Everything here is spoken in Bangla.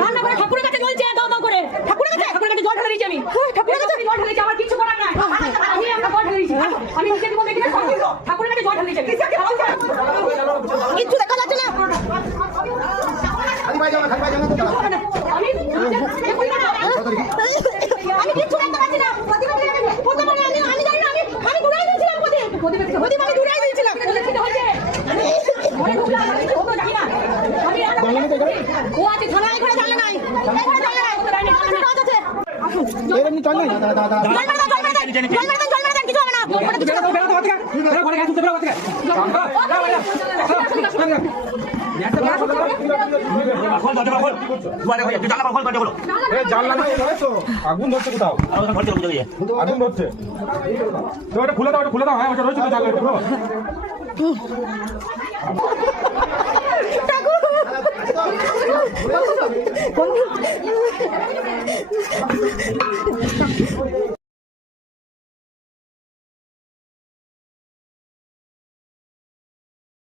রান্না করে ঠাকুরের কাছে জল চেয়ে দাও দাও করে ঠাকুরের কাছে জল ঢেলে দিয়েছি আমি ঠাকুরের কাছে জল ঢেলেছি আমার কিছু করার নাই আমি আমরা জল ঢেলে দিয়েছি আমি নিজে দিব দেখি ঠাকুরের কাছে জল ঢেলে দিয়েছি কিচ্ছু দেখা যাচ্ছে না আমি কিচ্ছু দেখতে পাচ্ছি না আমি জানি না আমি ঘুরাই দিয়েছিলাম আমি ঘুরাই দিয়েছিলাম ও আছে থানায় ঘরে জানলে নাই এমনি চল না কিছু হবে না আগুন ধরছে কোথাও আগুন ধরছে তো ওটা খুলে দাও হ্যাঁ ওটা রয়েছে জানলা